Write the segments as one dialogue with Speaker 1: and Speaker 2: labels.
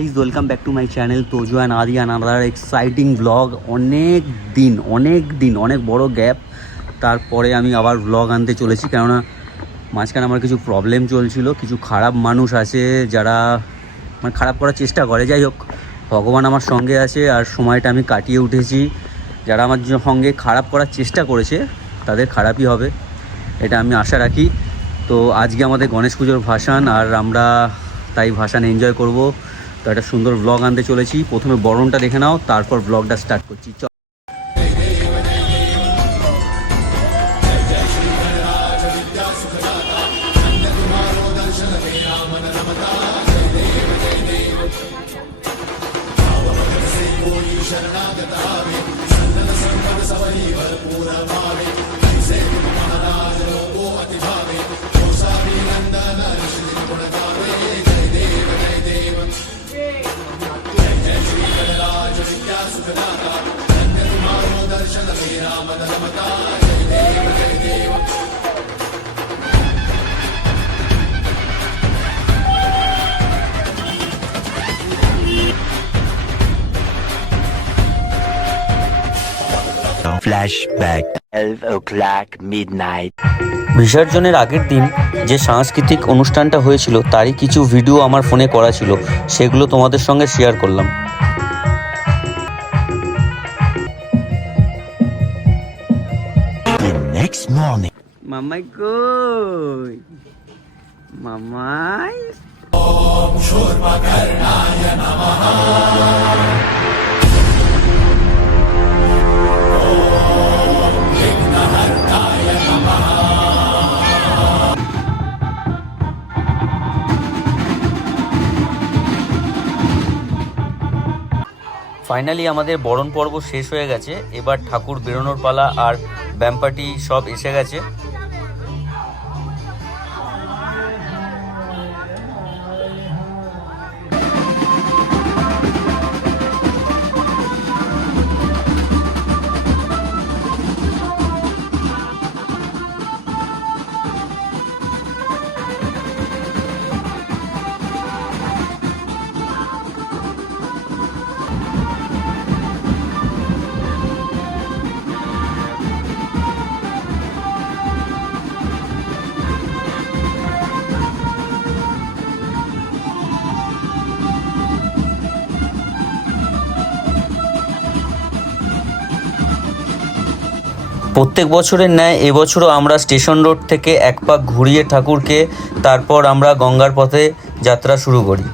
Speaker 1: Guys welcome back to my channel Tojo and Adi and another exciting blog অনেক দিন অনেক দিন, অনেক বড় গ্যাপ তারপরে আমি আবার ব্লগ আনতে চলেছি, কেননা মাঝখানে আমার কিছু প্রবলেম চলছিল, কিছু খারাপ মানুষ আছে যারা মানে খারাপ করার চেষ্টা করে। যাই হোক, ভগবান আমার সঙ্গে আছে আর সময়টা আমি কাটিয়ে উঠেছি। যারা আমার সঙ্গে খারাপ করার চেষ্টা করেছে, তাদের খারাপই হবে, এটা আমি আশা রাখি। তো আজকে আমাদের গণেশ পুজোর ভাসান, আর আমরা তাই ভাসান এনজয় করব। তো একটা সুন্দর ব্লগ আনতে চলেছি। প্রথমে বরণটা দেখে নাও তারপর ব্লগটা স্টার্ট করছি।
Speaker 2: Flashback. 12 o'clock midnight.
Speaker 1: বিসর্জনের আগের দিন যে সাংস্কৃতিক অনুষ্ঠানটা হয়েছিল তারই কিছু ভিডিও আমার ফোনে করা ছিল সেগুলো তোমাদের সঙ্গে শেয়ার করলাম
Speaker 2: morning.
Speaker 1: মামাই কই মামাই ফাইনালি আমাদের বরণ পর্ব শেষ হয়ে গেছে। এবার ঠাকুর বেরোনোর পালা আর ব্যাম্পাটি সব এসে গেছে। প্রত্যেক বছরের ন্যায় এবছরও আমরা স্টেশন রোড থেকে এক পাক ঘুরিয়ে ঠাকুরকে, তারপর আমরা গঙ্গার পথে যাত্রা শুরু করি।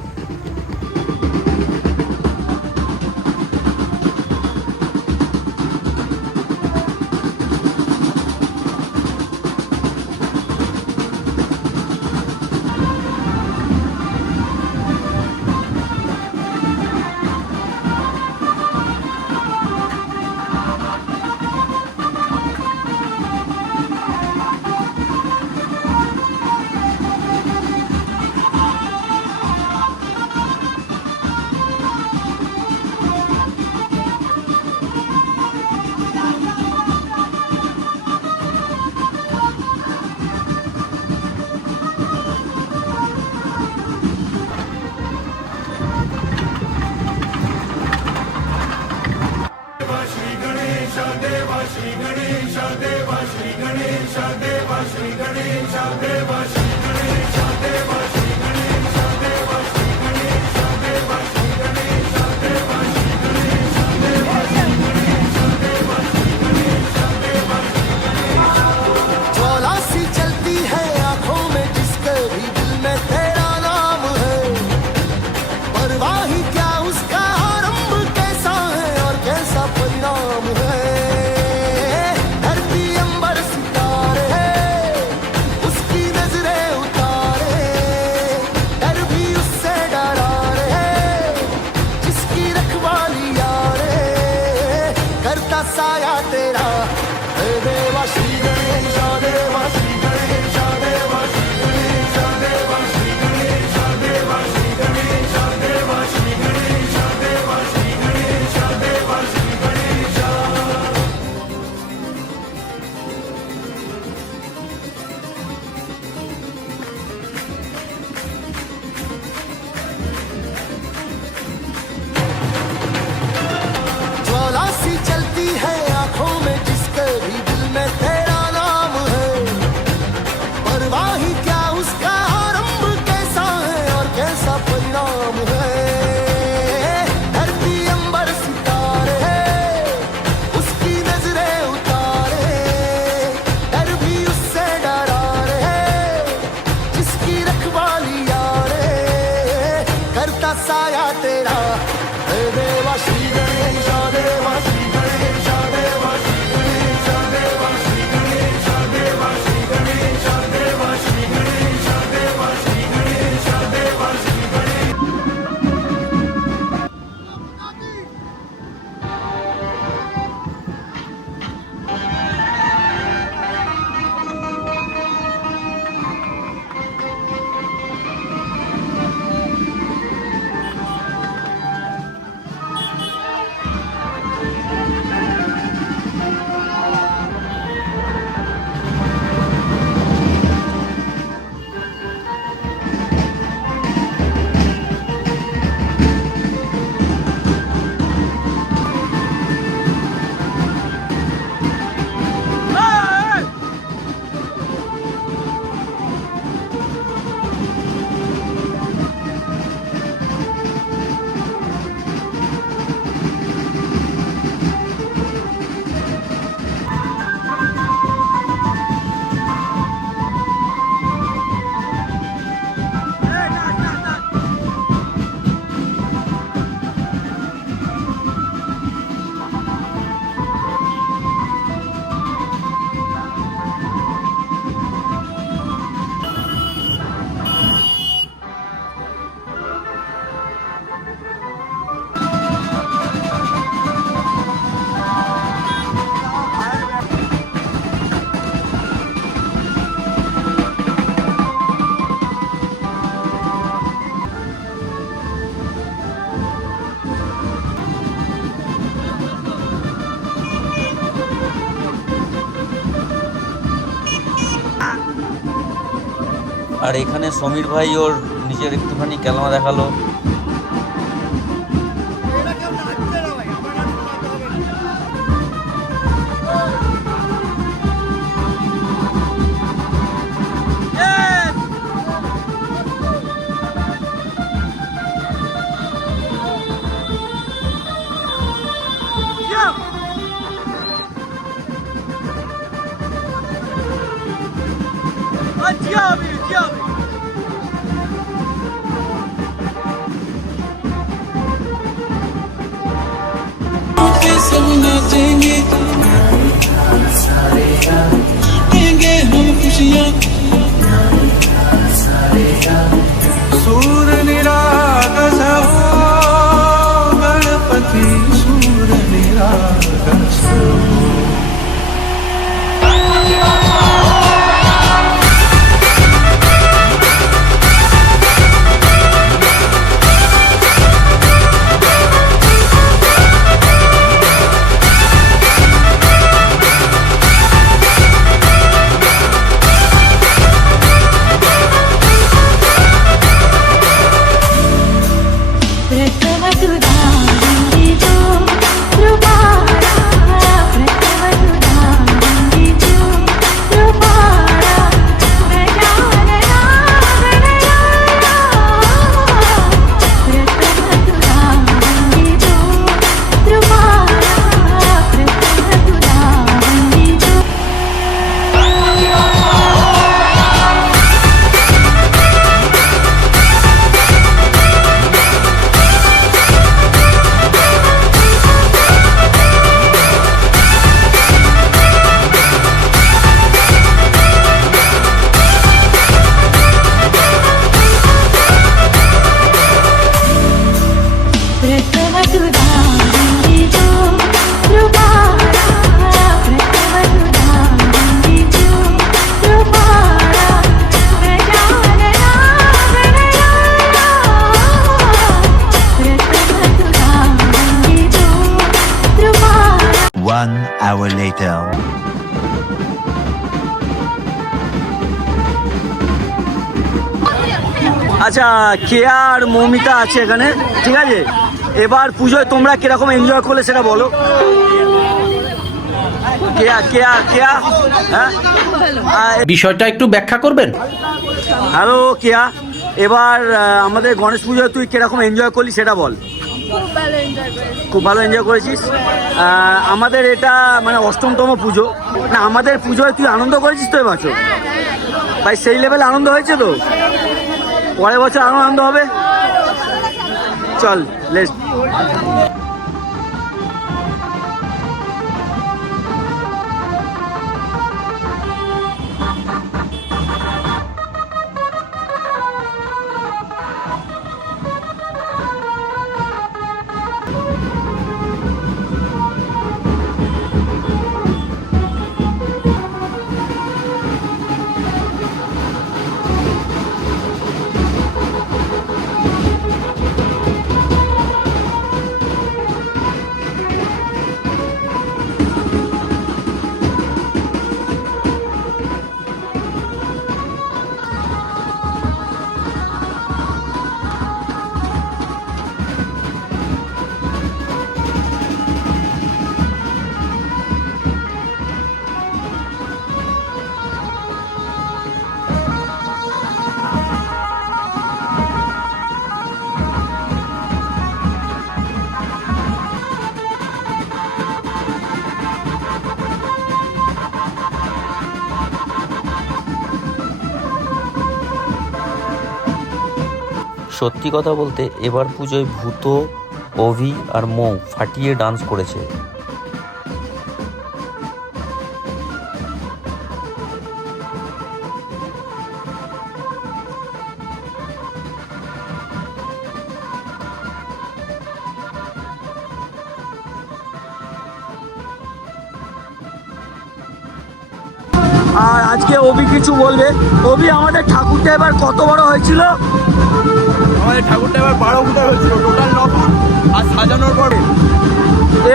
Speaker 3: इसकी रखवाली यारे करता साया तेरा
Speaker 4: এখানে সমীর ভাই ওর নিজের একটুখানি খেলনা দেখাল।
Speaker 2: Hour later.
Speaker 4: আচ্ছা কেয়া আর মৌমিতা আছে এখানে ঠিক আছে? এবার পুজোয় তোমরা কীরকম এনজয় করলে সেটা বলো। কেয়া কেয়া কেয়া হ্যাঁ?
Speaker 5: বিষয়টা একটু ব্যাখ্যা করবেন?
Speaker 4: হ্যালো কেয়া এবার আমাদের গণেশ পুজোয় তুই কীরকম এনজয় করলি সেটা বল। খুব ভালো এনজয় করেছিস। আমাদের এটা মানে অষ্টমতম পুজো। না, আমাদের পুজোয় তুই আনন্দ করেছিস তো এবছর? তাই সেই লেভেলে আনন্দ হয়েছে তো? পরের বছর আরও আনন্দ হবে? চল লেস
Speaker 1: সত্যি কথা বলতে এবার পুজোয় ভূত, অভি আর মৌ ফাটিয়ে ডান্স করেছে।
Speaker 4: আর আজকে অভি কিছু বলবে? অভি আমাদের ঠাকুরটা এবার কত বড় হয়েছিল?
Speaker 6: আমাদের ঠাকুরটা এবার বারো ফুটা হয়েছিল টোটাল ন আর সাজানোর পর।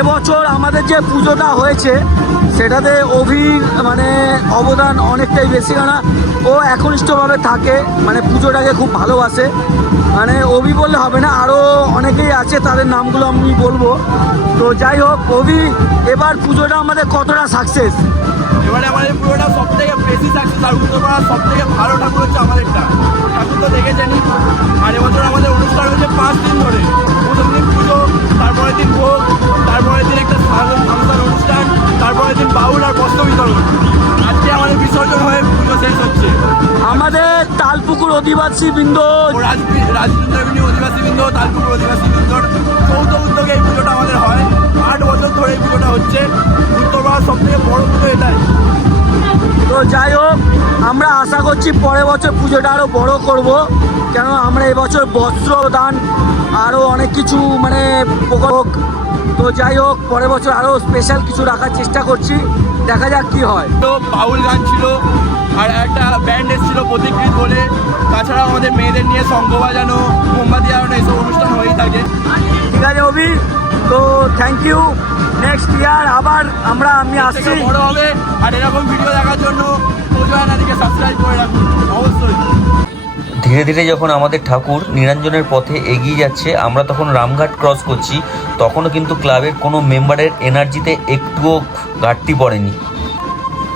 Speaker 4: এবছর আমাদের যে পুজোটা হয়েছে,
Speaker 7: সেটাতে অভির মানে অবদান অনেকটাই বেশি, কেননা ও একনিষ্ঠভাবে থাকে মানে পুজোটাকে খুব ভালোবাসে। মানে অভি বললে হবে না আরও অনেকেই আছে, তাদের নামগুলো আমি বলব। তো যাই হোক, অভি, এবার পুজোটা আমাদের কতটা সাকসেস
Speaker 6: এবারে আমাদের পুরোটা সব থেকে বেশি সাকসেস আর উত্তরপাড়ার সব থেকে ভালো ঠাকুর হচ্ছে আমাদেরটা। ঠাকুর তো দেখেছেনই। আর এবছর আমাদের অনুষ্ঠান হচ্ছে পাঁচ দিন ধরে। প্রথম দিন পুজো, তারপরের দিন ভোগ, তারপরের দিন একটা ফাংশন অনুষ্ঠান, তারপরের দিন বাউল আর বস্ত্র বিতরণ। আমাদের বিসর্জন হয়ে পুজো শেষ হচ্ছে।
Speaker 7: আমাদের তালপুকুর অধিবাসী বৃন্দ।
Speaker 6: ও রাজবি- রাজবৃন্দাবনী অধিবাসী বৃন্দ তালপুর অধিবাসী বৃন্দর চৌদ্দ উদ্যোগে এই পুজোটা আমাদের হয়। আট বছর ধরে এই পুজোটা হচ্ছে। উত্তরপাড়ার সব থেকে বড় পুজো এটাই।
Speaker 7: তো যাই হোক আমরা আশা করছি পরের বছর পুজোটা আরও বড় করব। কেন আমরা এবছর বস্ত্র দান আরও অনেক কিছু মানে হোক তো যাই হোক পরের বছর আরও স্পেশাল কিছু রাখার চেষ্টা করছি। দেখা যাক কি হয়।
Speaker 6: তো বাউল গান ছিল আর একটা ব্যান্ড এসেছিল প্রতিকৃত বলে। তাছাড়া আমাদের মেয়েদের নিয়ে শঙ্খ বাজানো মোমবাতি জ্বালানো এইসব অনুষ্ঠান হয়েই থাকে।
Speaker 7: ঠিক আছে অভি তো থ্যাংক ইউ নেক্সট ইয়ার আবার আমরা আমি আসছি।
Speaker 6: বড় হবে আর এরকম ভিডিও দেখার জন্য প্রযোজনাদিকে সাবস্ক্রাইব করে রাখুন অবশ্যই।
Speaker 1: ধীরে ধীরে যখন আমাদের ঠাকুর নিরঞ্জনের পথে এগিয়ে যাচ্ছে, আমরা তখন রামঘাট ক্রস করছি, তখনও কিন্তু ক্লাবের কোনো মেম্বারের এনার্জিতে একটুও ঘাটতি পড়েনি।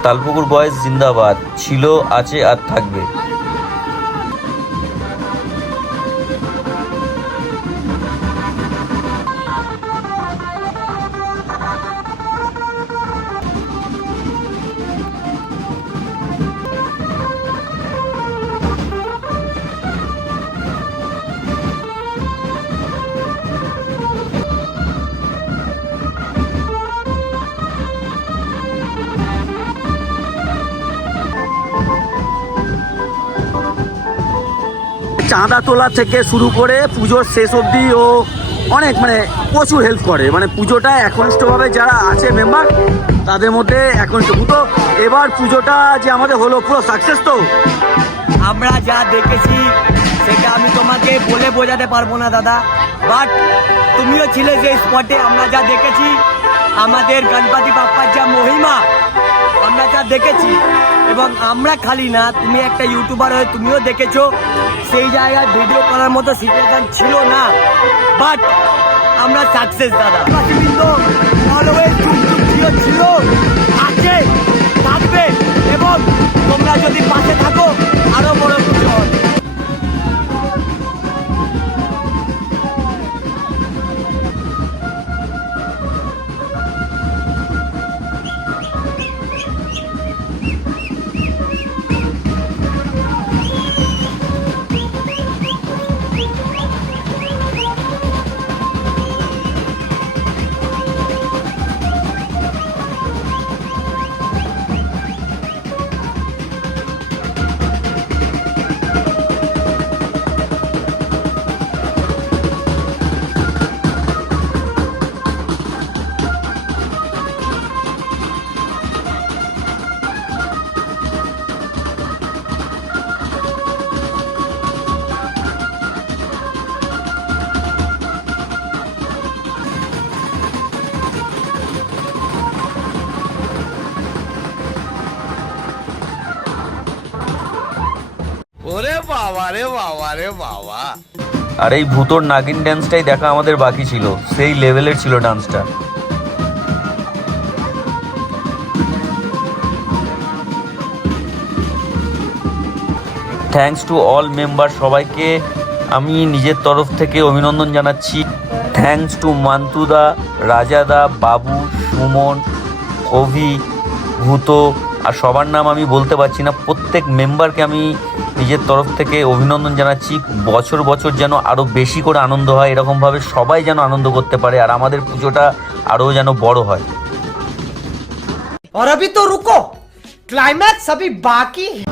Speaker 1: তালপুকুর বয়েজ জিন্দাবাদ, ছিল, আছে আর থাকবে।
Speaker 7: চাঁদা তোলা থেকে শুরু করে পুজোর শেষ অবধি ও অনেক মানে প্রচুর হেল্প করে। মানে পুজোটা একনিষ্ঠভাবে যারা আছে মেম্বার তাদের মধ্যে একনিষ্ঠ তো এবার পুজোটা যে আমাদের হলো পুরো সাকসেস তো।
Speaker 8: আমরা যা দেখেছি, সেটা আমি তোমাকে বলে বোঝাতে পারব না, দাদা। বাট তুমিও ছিলে যে স্পটে আমরা যা দেখেছি, আমাদের গণপতি বাপ্পার যা মহিমা, আমরা যা দেখেছি এবং আমরা খালি না, তুমি একটা ইউটিউবার হয়ে তুমিও দেখেছ। সেই জায়গায় ভিডিও করার মতো সিচুয়েশন ছিল না। বাট আমরা সাকসেস দাদা। কিন্তু অলওয়েজ ছিল, আছে, থাকবে, এবং তোমরা যদি পাশে থাকো, আরও বড় কিছু হবে
Speaker 1: আর এই ভূতর নাগিন ড্যান্সটাই দেখা আমাদের বাকি ছিল, সেই লেভেলের ছিল ডান্সটা থ্যাঙ্কস টু অল মেম্বার সবাইকে আমি নিজের তরফ থেকে অভিনন্দন জানাচ্ছি। থ্যাঙ্কস টু মান্তুদা, রাজাদা, বাবু, সুমন, অভি, ভূত, আর সবার নাম আমি বলতে পারছি না, প্রত্যেক মেম্বারকে আমি নিজের তরফ থেকে অভিনন্দন জানাচ্ছি বছর বছর যেন আরও বেশি করে আনন্দ হয় এরকমভাবে সবাই যেন আনন্দ করতে পারে আর আমাদের পুজোটা আরও যেন বড় হয়
Speaker 9: और अभी तो रुको क्लाइमैक्स अभी बाकी है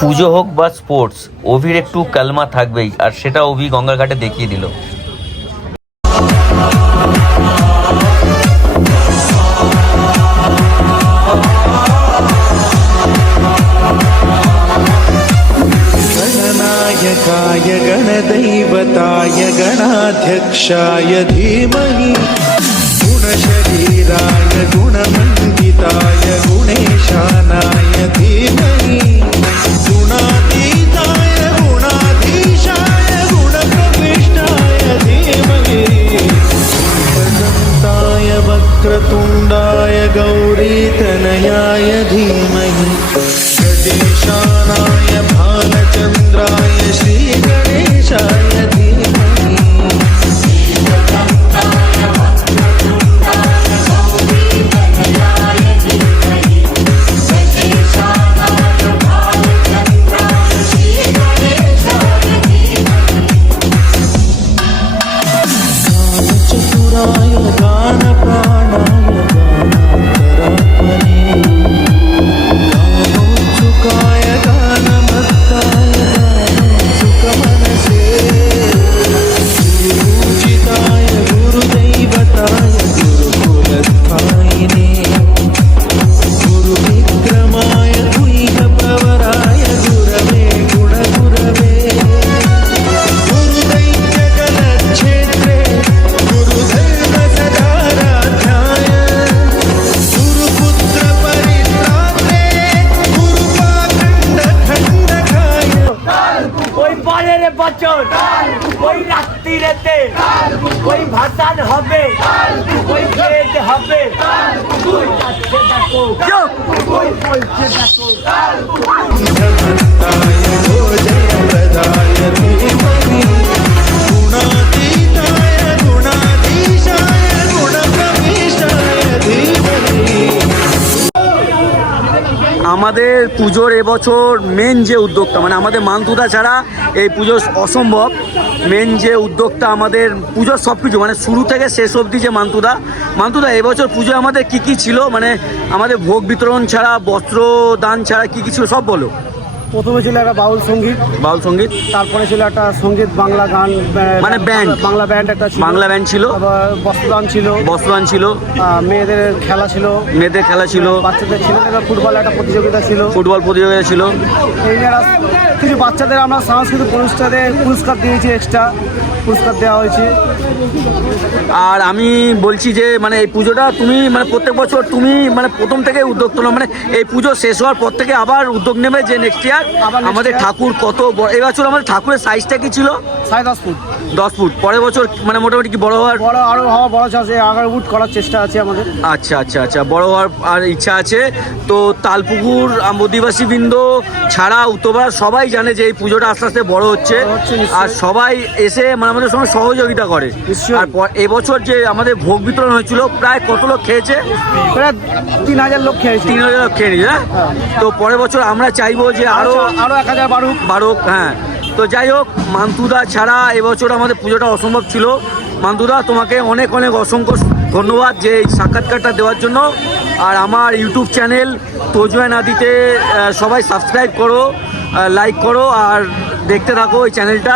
Speaker 1: পুজো হোক বা স্পোর্টস অভির একটু কালমা থাকবেই আর সেটা অভি গঙ্গার ঘাটে দেখিয়ে দিল
Speaker 10: गणाध्यक्षाय धीमहि गुणशरीराय गानप्राणाय
Speaker 7: আমাদের পুজোর এবছর মেন যে উদ্যোগটা মানে আমাদের মান্তুদা ছাড়া এই পুজো অসম্ভব। মেন যে উদ্যোক্তা আমাদের পুজোর সব কিছু মানে শুরু থেকে শেষ অবধি যে মান্তুদা মান্তুদা এবছর পুজো আমাদের কি কি ছিল? মানে আমাদের ভোগ বিতরণ ছাড়া বস্ত্র দান ছাড়া কি কি ছিল সব বলো।
Speaker 11: প্রথমে ছিল একটা বাউল সংগীত
Speaker 7: বাউল সংগীত।
Speaker 11: তারপরে ছিল একটা সংগীত বাংলা গান
Speaker 7: মানে ব্যান্ড
Speaker 11: বাংলা ব্যান্ড একটা ছিল।
Speaker 7: বাংলা ব্যান্ড ছিল।
Speaker 11: বস্ত্রদান ছিল।
Speaker 7: বস্ত্রদান ছিল।
Speaker 11: মেয়েদের খেলা ছিল।
Speaker 7: মেয়েদের খেলা ছিল।
Speaker 11: বাচ্চাদের ছেলেদের ফুটবল একটা প্রতিযোগিতা ছিল।
Speaker 7: ফুটবল প্রতিযোগিতা ছিল।
Speaker 11: এই কিছু বাচ্চাদের আমরা সাংস্কৃতিক অনুষ্ঠানে পুরস্কার দিয়েছি এক্সট্রা পুরস্কার দেওয়া হয়েছে।
Speaker 7: আর আমি বলছি যে মানে এই পুজোটা তুমি মানে প্রত্যেক বছর তুমি মানে প্রথম থেকে উদ্যোগ তোলো মানে এই পুজো শেষ হওয়ার পর থেকে আবার উদ্যোগ নেবে যে নেক্সট ইয়ার আমাদের ঠাকুর কত বড় এই বছর আমাদের ঠাকুরের সাইজটা কি ছিল?
Speaker 11: সাড়ে দশ ফুট।
Speaker 7: দশ ফুট। পরের বছর মানে মোটামুটি কি বড় হওয়ার?
Speaker 11: বড় আরও হওয়া বড় চাষে আগার উঠ করার চেষ্টা আছে আমাদের।
Speaker 7: আচ্ছা আচ্ছা আচ্ছা বড় হওয়ার আর ইচ্ছা আছে। তো তালপুকুর আম, অধিবাসী বৃন্দ ছাড়া উত্তরপাড়া সবাই জানে যে এই পুজোটা আস্তে আস্তে বড় হচ্ছে। আর সবাই এসে মানে আমাদের সঙ্গে সহযোগিতা করে। আর এবছর যে আমাদের ভোগ বিতরণ হয়েছিল প্রায় কত লোক খেয়েছে?
Speaker 11: প্রায় তিন হাজার লোক খেয়েছি।
Speaker 7: তিন হাজার লোক খেয়ে নিয়েছে না তো পরের বছর আমরা চাইব যে আরও
Speaker 11: আরও এক হাজার বারুক
Speaker 7: বারোক হ্যাঁ। তো যাই হোক মান্তুদা ছাড়া এবছর আমাদের পুজোটা অসম্ভব ছিল। মান্তুদা তোমাকে অনেক অনেক অসংখ্য ধন্যবাদ যে এই সাক্ষাৎকারটা দেওয়ার জন্য। আর আমার ইউটিউব চ্যানেল তোজয় নাদিতে সবাই সাবস্ক্রাইব করো। লাইক করো আর দেখতে থাকো
Speaker 8: ওই চ্যানেলটা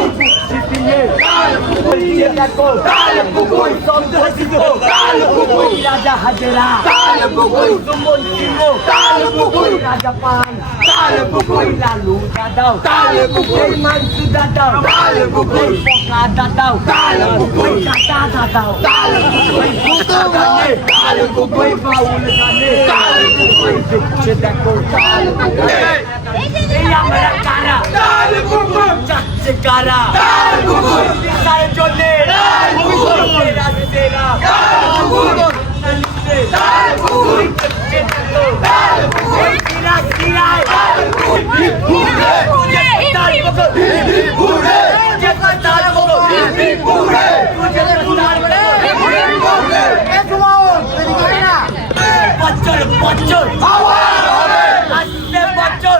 Speaker 8: দেখো রাজা হাজরা রাজা পান লালু দাদাও মানসু দাদাও পকা দাদাও কাটা দাদাও ভূতা গানে ওই কারা তার জন্য বছর বছর আসতে বছর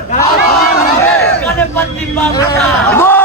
Speaker 8: কানে পাতি বাংলা